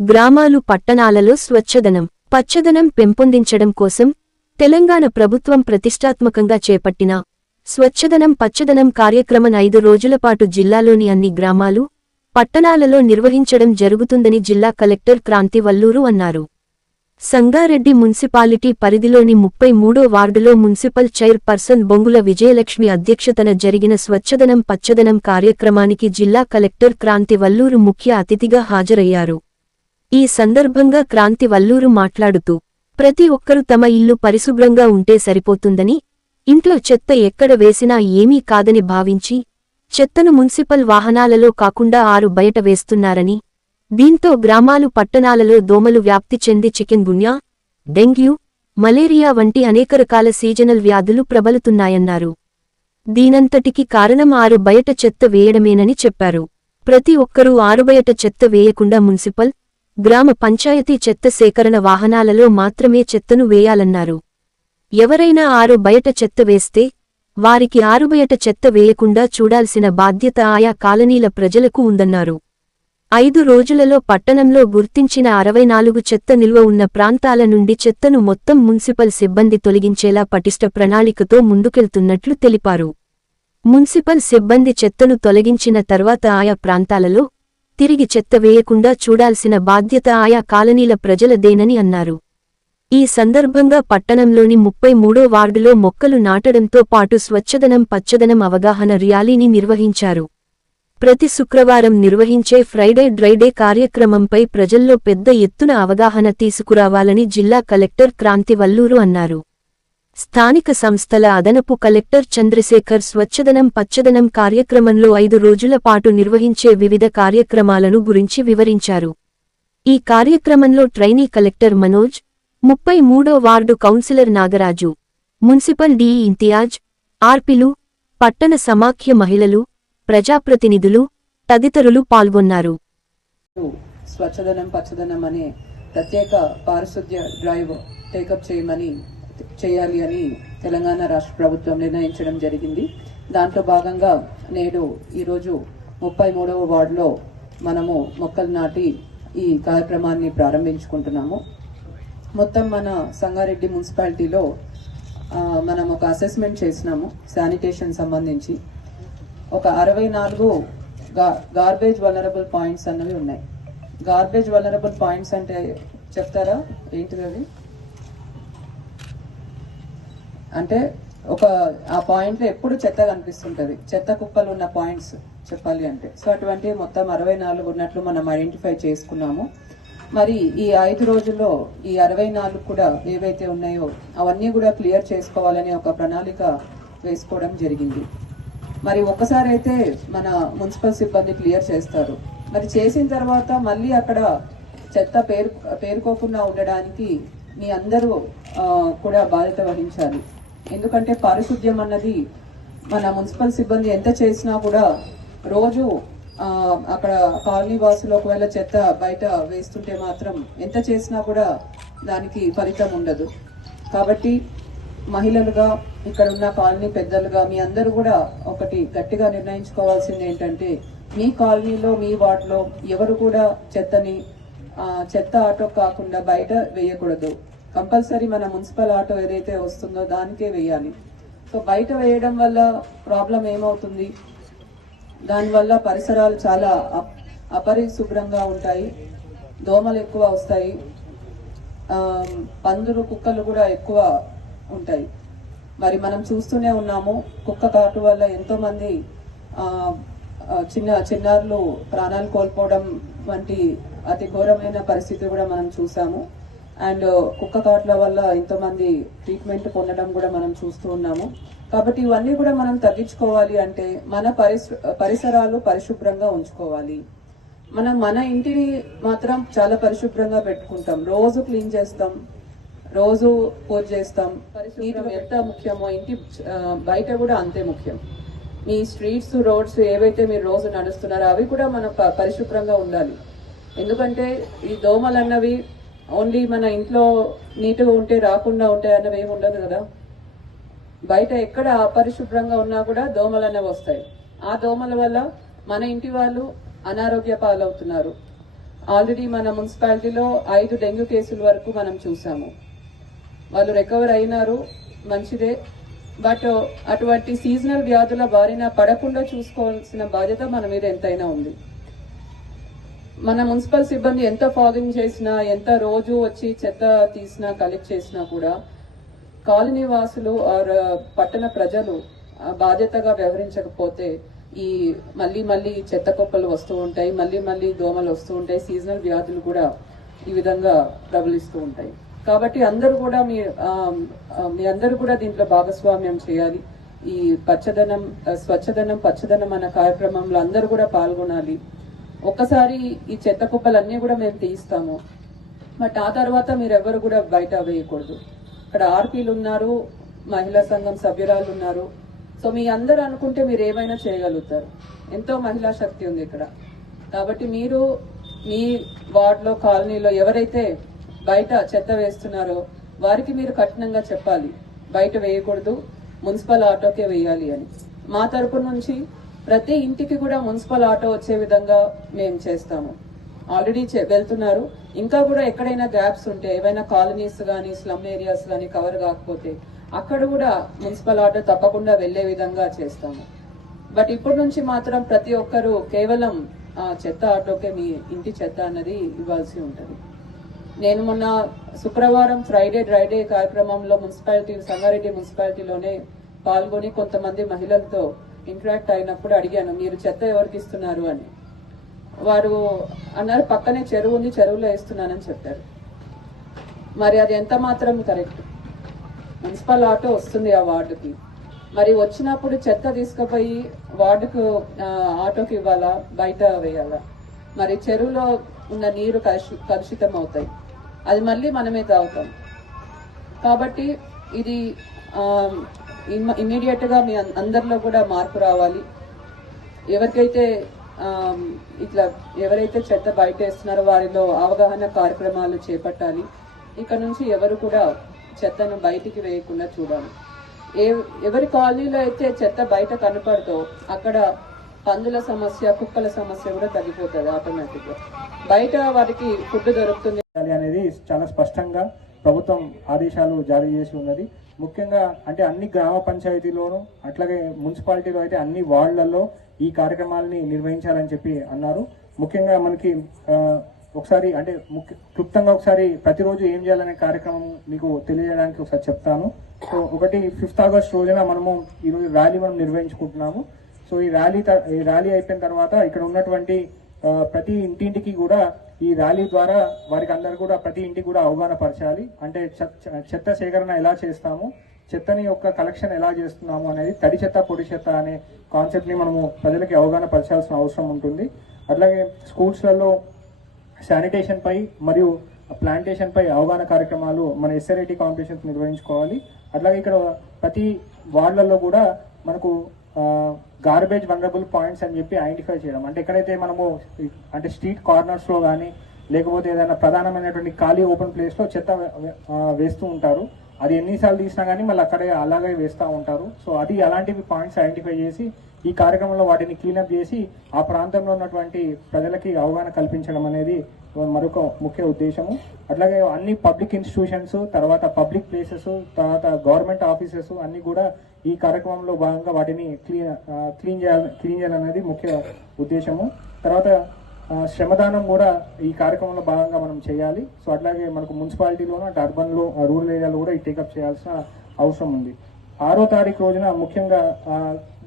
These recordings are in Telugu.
గ్రామాలు పట్టణాలలో స్వచ్ఛదనం పచ్చదనం పెంపొందించడం కోసం తెలంగాణ ప్రభుత్వం ప్రతిష్టాత్మకంగా చేపట్టిన స్వచ్ఛదనం పచ్చదనం కార్యక్రమం 5 రోజులపాటు జిల్లాలోని అన్ని గ్రామాలు పట్టణాలలో నిర్వహించడం జరుగుతుందని జిల్లా కలెక్టర్ క్రాంతి వల్లూరు అన్నారు. సంగారెడ్డి మున్సిపాలిటీ పరిధిలోని 33వ వార్డులో మున్సిపల్ చైర్ పర్సన్ బొంగుల విజయలక్ష్మి అధ్యక్షతన జరిగిన స్వచ్ఛదనం పచ్చదనం కార్యక్రమానికి జిల్లా కలెక్టర్ క్రాంతి వల్లూరు ముఖ్య అతిథిగా హాజరయ్యారు. ఈ సందర్భంగా క్రాంతి వల్లూరు మాట్లాడుతూ ప్రతి ఒక్కరూ తమ ఇల్లు పరిశుభ్రంగా ఉంటే సరిపోతుందని, ఇంట్లో చెత్త ఎక్కడ వేసినా ఏమీ కాదని భావించి చెత్తను మున్సిపల్ వాహనాలలో కాకుండా బయట వేస్తున్నారని, దీంతో గ్రామాలు పట్టణాలలో దోమలు వ్యాప్తి చెంది చికెన్ గున్యా, డెంగ్యూ, మలేరియా వంటి అనేక రకాల సీజనల్ వ్యాధులు ప్రబలుతున్నాయన్నారు. దీనంతటికి కారణం బయట చెత్త వేయడమేనని చెప్పారు. ప్రతి ఒక్కరూ ఆరుబయట చెత్త వేయకుండా మున్సిపల్, గ్రామ పంచాయతీ చెత్త సేకరణ వాహనాలలో మాత్రమే చెత్తను వేయాలన్నారు. ఎవరైనా బయట చెత్త వేస్తే వారికి ఆరుబయట చెత్త వేయకుండా చూడాల్సిన బాధ్యత ఆయా కాలనీల ప్రజలకు ఉందన్నారు. 5 రోజులలో పట్టణంలో గుర్తించిన 64 చెత్త నిల్వ ఉన్న ప్రాంతాల నుండి చెత్తను మొత్తం మున్సిపల్ సిబ్బంది తొలగించేలా పటిష్ట ప్రణాళికతో ముందుకెళ్తున్నట్లు తెలిపారు. మున్సిపల్ సిబ్బంది చెత్తను తొలగించిన తర్వాత ఆయా ప్రాంతాలలో తిరిగి చెత్త వేయకుండా చూడాల్సిన బాధ్యత ఆయా కాలనీల ప్రజలదేనని అన్నారు. ఈ సందర్భంగా పట్టణంలోని 33వ వార్డులో మొక్కలు నాటడంతో పాటు స్వచ్ఛదనం పచ్చదనం అవగాహన ర్యాలీని నిర్వహించారు. ప్రతి శుక్రవారం నిర్వహించే ఫ్రైడే డ్రైడే కార్యక్రమంపై ప్రజల్లో పెద్ద ఎత్తున అవగాహన తీసుకురావాలని జిల్లా కలెక్టర్ క్రాంతి వల్లూరు అన్నారు. స్థానిక సంస్థల అదనపు కలెక్టర్ చంద్రశేఖర్ స్వచ్ఛదనం పచ్చదనం కార్యక్రమంలో 5 రోజుల పాటు నిర్వహించే వివిధ కార్యక్రమాలను గురించి వివరించారు. ఈ కార్యక్రమంలో ట్రైనీ కలెక్టర్ మనోజ్, 33వ వార్డు councillor Nagaraju, municipal DE Imtiaz, ఆర్పిలు, పట్టణ సమాఖ్య మహిళలు, ప్రజాప్రతినిధులు తదితరులు పాల్గొన్నారు. స్వచ్ఛదనం పచ్చదనం అనే ప్రత్యేక పారిశుద్ధ్య డ్రైవ్ టేకప్ చేయాలి అని తెలంగాణ రాష్ట్ర ప్రభుత్వం నిర్ణయించడం జరిగింది. దాంట్లో భాగంగా నేడు ఈరోజు 33వ వార్డులో మనము మొక్కలు నాటి ఈ కార్యక్రమాన్ని ప్రారంభించుకుంటున్నాము. మొత్తం మన సంగారెడ్డి మున్సిపాలిటీలో మనం ఒక అసెస్మెంట్ చేసినాము. శానిటేషన్ సంబంధించి ఒక 64 గార్బేజ్ వల్నరబుల్ పాయింట్స్ అన్నవి ఉన్నాయి. గార్బేజ్ వల్నరబుల్ పాయింట్స్ అంటే చెప్తారా ఏంటిది? అది అంటే ఆ పాయింట్ లో ఎప్పుడు చెత్త కనిపిస్తుంటది, చెత్త కుప్పలు ఉన్న పాయింట్స్ చెప్పాలి అంటే. సో అటువంటి మొత్తం 64 ఉన్నట్లు మనం ఐడెంటిఫై చేసుకున్నాము. మరి ఈ 5 రోజుల్లో ఈ 64 కూడా ఏవైతే ఉన్నాయో అవన్నీ కూడా క్లియర్ చేసుకోవాలని ఒక ప్రణాళిక వేసుకోవడం జరిగింది. మరి ఒక్కసారి అయితే మన మున్సిపల్ సిబ్బంది క్లియర్ చేస్తారు. మరి చేసిన తర్వాత మళ్ళీ అక్కడ చెత్త పేరుకోకుండా ఉండడానికి మీ అందరూ కూడా బాధ్యత వహించాలి. ఎందుకంటే పారిశుద్ధ్యం అన్నది మన మున్సిపల్ సిబ్బంది ఎంత చేసినా కూడా రోజు అక్కడ కాలనీ వాసులు ఒకవేళ చెత్త బయట వేస్తుంటే మాత్రం ఎంత చేసినా కూడా దానికి ఫలితం ఉండదు. కాబట్టి మహిళలుగా, ఇక్కడ ఉన్న కాలనీ పెద్దలుగా మీ అందరూ కూడా ఒకటి గట్టిగా నిర్ణయించుకోవాల్సింది ఏంటంటే, మీ కాలనీలో మీ వార్డులో ఎవరు కూడా చెత్త ఆటో కాకుండా బయట వేయకూడదు. కంపల్సరీ మన మున్సిపల్ ఆటో ఏదైతే వస్తుందో దానికే వేయాలి. సో బయట వేయడం వల్ల ప్రాబ్లం ఏమవుతుంది, దానివల్ల పరిసరాలు చాలా అపరిశుభ్రంగా ఉంటాయి, దోమలు ఎక్కువ వస్తాయి, పందులు కుక్కలు కూడా ఎక్కువ ఉంటాయి. మరి మనం చూస్తూనే ఉన్నాము, కుక్క కాటు వల్ల ఎంతో మంది చిన్నారులు ప్రాణాలు కోల్పోవడం వంటి అతి ఘోరమైన పరిస్థితి కూడా మనం చూసాము. అండ్ కుక్క కాట్ల వల్ల ఎంతో మంది ట్రీట్మెంట్ పొందడం కూడా మనం చూస్తూ ఉన్నాము. కాబట్టి ఇవన్నీ కూడా మనం తగ్గించుకోవాలి అంటే మన పరిసరాలు పరిశుభ్రంగా ఉంచుకోవాలి. మన ఇంటిని మాత్రం చాలా పరిశుభ్రంగా పెట్టుకుంటాం, రోజు క్లీన్ చేస్తాం, రోజు పూజ చేస్తాం. పరిశుభ్రం ఎంత ముఖ్యమో ఇంటి బయట కూడా అంతే ముఖ్యం. మీ స్ట్రీట్స్, రోడ్స్ ఏవైతే మీరు రోజు నడుస్తున్నారో అవి కూడా మన పరిశుభ్రంగా ఉండాలి. ఎందుకంటే ఈ దోమలు అన్నవి ఓన్లీ మన ఇంట్లో నీట్గా ఉంటే రాకుండా ఉంటాయి అన్నవి ఏమి ఉండదు కదా. బయట ఎక్కడ అపరిశుభ్రంగా ఉన్నా కూడా దోమలు అన్నవి వస్తాయి. ఆ దోమల వల్ల మన ఇంటి వాళ్ళు అనారోగ్య పాలవుతున్నారు. ఆల్రెడీ మన మున్సిపాలిటీలో 5 డెంగ్యూ కేసుల వరకు మనం చూసాము. వాళ్ళు రికవర్ అయినారు, మంచిదే. బట్ అటువంటి సీజనల్ వ్యాధుల బారిన పడకుండా చూసుకోవాల్సిన బాధ్యత మన మీద ఎంతైనా ఉంది. మన మున్సిపల్ సిబ్బంది ఎంత ఫాగింగ్ చేసినా, ఎంత రోజు వచ్చి చెత్త తీసినా, కలెక్ట్ చేసినా కూడా కాలనీ వాసులు ఆర్ పట్టణ ప్రజలు బాధ్యతగా వ్యవహరించకపోతే ఈ మళ్ళీ చెత్త కుప్పలు వస్తూ ఉంటాయి, మళ్ళీ దోమలు వస్తూ ఉంటాయి, సీజనల్ వ్యాధులు కూడా ఈ విధంగా ప్రబలిస్తూ ఉంటాయి. కాబట్టి అందరూ కూడా మీ అందరూ కూడా దీంట్లో భాగస్వామ్యం చేయాలి. ఈ పచ్చదనం అన్న కార్యక్రమంలో అందరూ కూడా పాల్గొనాలి. ఒక్కసారి ఈ చెత్త కుప్పలన్నీ కూడా మేము తీయిస్తాము, బట్ ఆ తర్వాత మీరెవరు కూడా బయట వేయకూడదు. ఇక్కడ ఆర్పీలు ఉన్నారు, మహిళా సంఘం సభ్యురాలు ఉన్నారు. సో మీ అందరు అనుకుంటే మీరు ఏమైనా చేయగలుగుతారు. ఎంతో మహిళా శక్తి ఉంది ఇక్కడ. కాబట్టి మీరు మీ వార్డులో, కాలనీలో ఎవరైతే బయట చెత్త వేస్తున్నారో వారికి మీరు కఠినంగా చెప్పాలి, బయట వేయకూడదు, మున్సిపల్ ఆటోకే వేయాలి అని. మా తరపు నుంచి ప్రతి ఇంటికి కూడా మున్సిపల్ ఆటో వచ్చే విధంగా మేము చేస్తాము. ఆల్రెడీ వెళ్తున్నారు. ఇంకా కూడా ఎక్కడైనా గ్యాప్స్ ఉంటే, ఏవైనా కాలనీస్ కానీ స్లమ్ ఏరియాస్ కానీ కవర్ కాకపోతే అక్కడ కూడా మున్సిపల్ ఆటో తప్పకుండా వెళ్లే విధంగా చేస్తాము. బట్ ఇప్పటి నుంచి మాత్రం ప్రతి ఒక్కరూ కేవలం చెత్త ఆటోకే మీ ఇంటి చెత్త అన్నది ఇవ్వాల్సి ఉంటుంది. నేను మొన్న శుక్రవారం ఫ్రైడే డ్రై డే కార్యక్రమంలో సంగారెడ్డి మున్సిపాలిటీలోనే పాల్గొని కొంతమంది మహిళలతో ఇంటరాక్ట్ అయినప్పుడు అడిగాను, మీరు చెత్త ఎవరికి ఇస్తున్నారు అని. వారు అన్నారు, పక్కనే చెరువు ఉంది, చెరువులో వేస్తున్నానని చెప్పారు. మరి అది ఎంత మాత్రం కరెక్ట్? మున్సిపల్ ఆటో వస్తుంది ఆ వార్డుకి, మరి వచ్చినప్పుడు చెత్త తీసుకుపోయి వార్డుకు ఆటోకి ఇవ్వాలా, బయట వేయాలా? మరి చెరువులో ఉన్న నీరు కలుషితం అవుతాయి, అది మళ్ళీ మనమే తాగుతాం. కాబట్టి ఇది ఇమ్మీడియట్ గా మీ అందరిలో కూడా మార్పు రావాలి. ఎవరైతే చెత్త బయట వేస్తున్నారో వారిలో అవగాహన కార్యక్రమాలు చేపట్టాలి. ఇక నుంచి ఎవరు కూడా చెత్తను బయటికి వేయకుండా చూడాలి. ఎవరి కాలనీలో అయితే చెత్త బయట కనపడుతో అక్కడ పందుల సమస్య, కుక్కల సమస్య కూడా తగ్గిపోతుంది ఆటోమేటిక్ గా. బయట వారికి ఫుడ్ దొరుకుతుంది అనేది చాలా స్పష్టంగా ప్రభుత్వం ఆదేశాలు జారీ చేసి ఉన్నది. ముఖ్యంగా అంటే అన్ని గ్రామ పంచాయతీలోనూ అట్లాగే మున్సిపాలిటీలో అయితే అన్ని వార్డులలో ఈ కార్యక్రమాలని నిర్వహించాలని చెప్పి అన్నారు. ముఖ్యంగా మనకి ఒకసారి అంటే క్లుప్తంగా ఒకసారి ప్రతిరోజు ఏం చేయాలనే కార్యక్రమం మీకు తెలియజేయడానికి ఒకసారి చెప్తాను. సో ఒకటి 5th ఆగస్ట్ రోజున మనము ఈరోజు ర్యాలీ మనం నిర్వహించుకుంటున్నాము. సో ఈ ర్యాలీ అయిపోయిన తర్వాత ఇక్కడ ఉన్నటువంటి ప్రతి ఇంటింటికి కూడా ఈ ర్యాలీ ద్వారా వారికి అందరు కూడా ప్రతి ఇంటికి కూడా అవగాహన పరచాలి. అంటే చెత్త సేకరణ ఎలా చేస్తాము, చెత్తని యొక్క కలెక్షన్ ఎలా చేస్తున్నాము అనేది, తడి చెత్త పొడి చెత్త అనే కాన్సెప్ట్ ని మనము ప్రజలకి అవగాహన పరచాల్సిన అవసరం ఉంటుంది. అట్లాగే స్కూల్స్లలో శానిటేషన్ పై మరియు ప్లాంటేషన్ పై అవగాహన కార్యక్రమాలు మన SRIT కాంపిటీషన్స్ నిర్వహించుకోవాలి. అట్లాగే ఇక్కడ ప్రతి వార్డులలో కూడా మనకు గార్బేజ్ వనరబుల్ పాయింట్స్ అని చెప్పి ఐడెంటిఫై చేయడం. అంటే ఎక్కడైతే మనము అంటే స్ట్రీట్ కార్నర్స్ లో కానీ లేకపోతే ఏదైనా ప్రధానమైనటువంటి ఖాళీ ఓపెన్ ప్లేస్ లో చెత్త వేస్తూ ఉంటారు, అది ఎన్నిసార్లు తీసినా కానీ మళ్ళీ అక్కడే అలాగే వేస్తూ ఉంటారు. సో అది అలాంటివి పాయింట్స్ ఐడెంటిఫై చేసి ఈ కార్యక్రమంలో వాటిని క్లీనప్ చేసి ఆ ప్రాంతంలో ఉన్నటువంటి ప్రజలకి అవగాహన కల్పించడం అనేది మరొక ముఖ్య ఉద్దేశము. అట్లాగే అన్ని పబ్లిక్ ఇన్స్టిట్యూషన్స్, తర్వాత పబ్లిక్ ప్లేసెస్, తర్వాత గవర్నమెంట్ ఆఫీసెస్ అన్ని కూడా ఈ కార్యక్రమంలో భాగంగా వాటిని క్లీన్ చేయాలనేది ముఖ్య ఉద్దేశము. తర్వాత శ్రమదానం కూడా ఈ కార్యక్రమంలో భాగంగా మనం చేయాలి. సో అట్లాగే మనకు మున్సిపాలిటీలోనూ అంటే అర్బన్లో, రూరల్ ఏరియాలో కూడా ఈ టేకప్ చేయాల్సిన అవసరం ఉంది. 6వ తారీఖు రోజున ముఖ్యంగా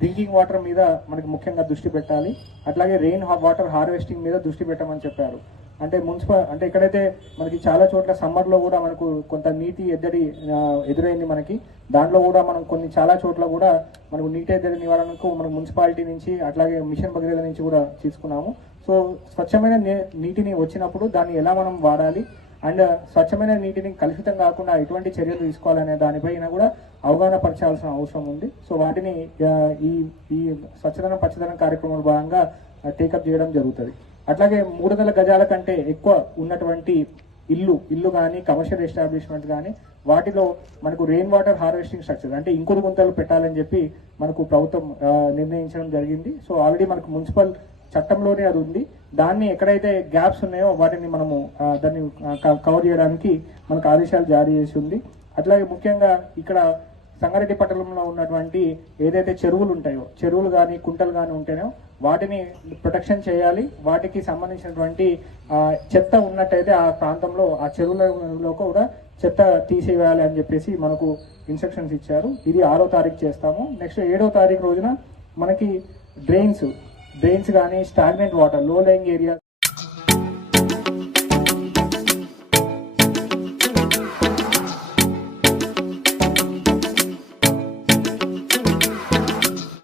డ్రింకింగ్ వాటర్ మీద మనకి ముఖ్యంగా దృష్టి పెట్టాలి. అట్లాగే రెయిన్ వాటర్ హార్వెస్టింగ్ మీద దృష్టి పెట్టమని చెప్పారు. అంటే అంటే ఎక్కడైతే మనకి చాలా చోట్ల సమ్మర్లో కూడా మనకు కొంత నీటి ఎద్దడి ఎదురైంది మనకి, దాంట్లో కూడా మనం చాలా చోట్ల కూడా మనకు నీటి ఎద్దడి నివారణకు మనకు మున్సిపాలిటీ నుంచి అట్లాగే మిషన్ భగీరథ నుంచి కూడా తీసుకున్నాము. సో స్వచ్ఛమైన నీటిని వచ్చినప్పుడు దాన్ని ఎలా మనం వాడాలి అండ్ స్వచ్ఛమైన నీటిని కలుషితం కాకుండా ఎటువంటి చర్యలు తీసుకోవాలనే దానిపైన కూడా అవగాహన పరచాల్సిన అవసరం ఉంది. సో వాటిని ఈ స్వచ్ఛదనం పచ్చదనం కార్యక్రమంలో భాగంగా టేకప్ చేయడం జరుగుతుంది. అట్లాగే 300 గజాల కంటే ఎక్కువ ఉన్నటువంటి ఇల్లు కానీ కమర్షియల్ ఎస్టాబ్లిష్మెంట్ కానీ వాటిలో మనకు రెయిన్ వాటర్ హార్వెస్టింగ్ స్ట్రక్చర్ అంటే ఇంకుడు గుంతలు పెట్టాలని చెప్పి మనకు ప్రభుత్వం నిర్ణయించడం జరిగింది. సో ఆల్రెడీ మనకు మున్సిపల్ చట్టంలోనే అది ఉంది. దాన్ని ఎక్కడైతే గ్యాప్స్ ఉన్నాయో వాటిని మనము దాన్ని కవర్ చేయడానికి మనకు ఆదేశాలు జారీ చేసి ఉంది. అట్లాగే ముఖ్యంగా ఇక్కడ సంగారెడ్డి పట్టణంలో ఉన్నటువంటి ఏదైతే చెరువులు ఉంటాయో, చెరువులు కానీ కుంటలు కానీ ఉంటాయో వాటిని ప్రొటెక్షన్ చేయాలి. వాటికి సంబంధించినటువంటి చెత్త ఉన్నట్టయితే ఆ ప్రాంతంలో ఆ చెరువులలో కూడా చెత్త తీసేయాలి అని చెప్పేసి మనకు ఇన్స్ట్రక్షన్స్ ఇచ్చారు. ఇది 6వ తారీఖు చేస్తాము. నెక్స్ట్ 7వ తారీఖు రోజున మనకి డ్రైన్స్ కానీ స్టాగ్నెంట్ వాటర్, లో లయింగ్ ఏరియా